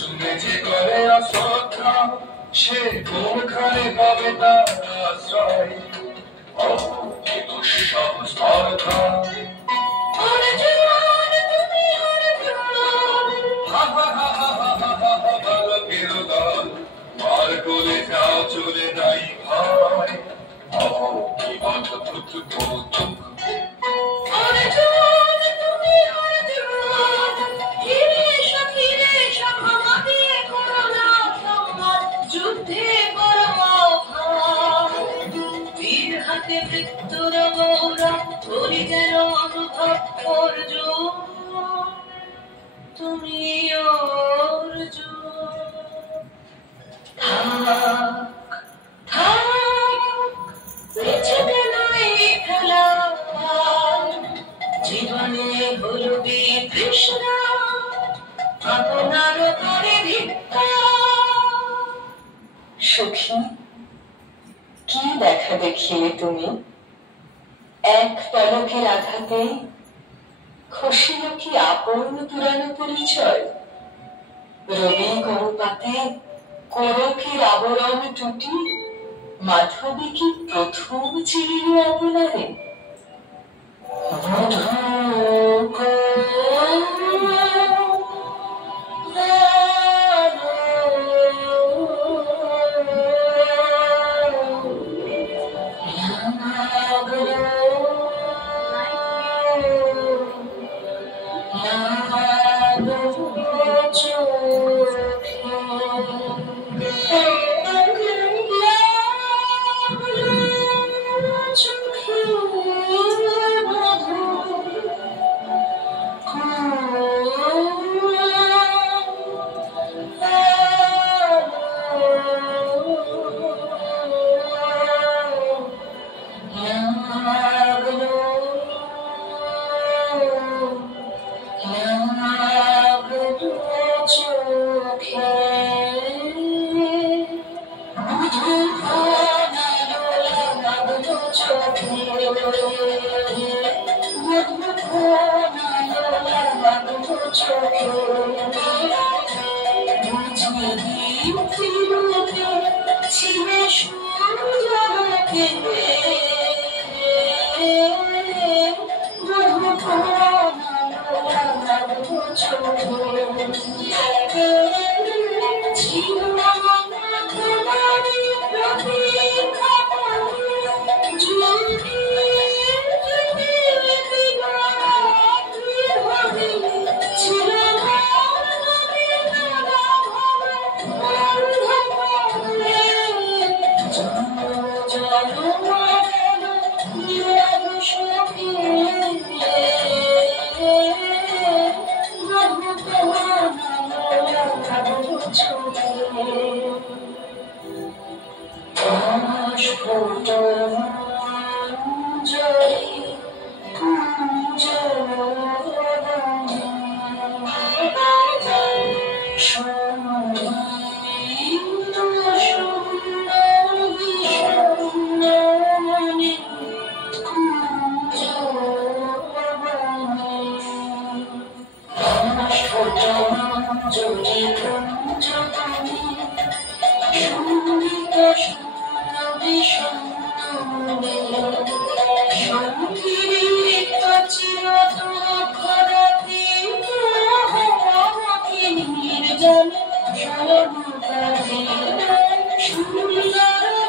তুমি যে করে অশ্রদ্ধা সে কোনখানে পাবে তার আশ্রয় কি দুঃসাহস স্পর্ধা মার কোলে যাও চলে নাই ভয় কি অদ্ভুত কৌতুক মৃত্যুর গৌরব করি যেন অনুভব অর্জুন তুমি অর্জুন থাক থাক পেছনে নাই ফেলা জীবনে হলো বিতৃষ্ণা আপনার করে ভিক্ষা সখী কি দেখা দেখিয়ে তুমি এক পলকের আঘাতে খসিল কি আপন পুরানো পরিচয় রবি করপাতে কোরকের আবরণ টুটি মাধবী কি প্রথম চিনিল আপনারে Shall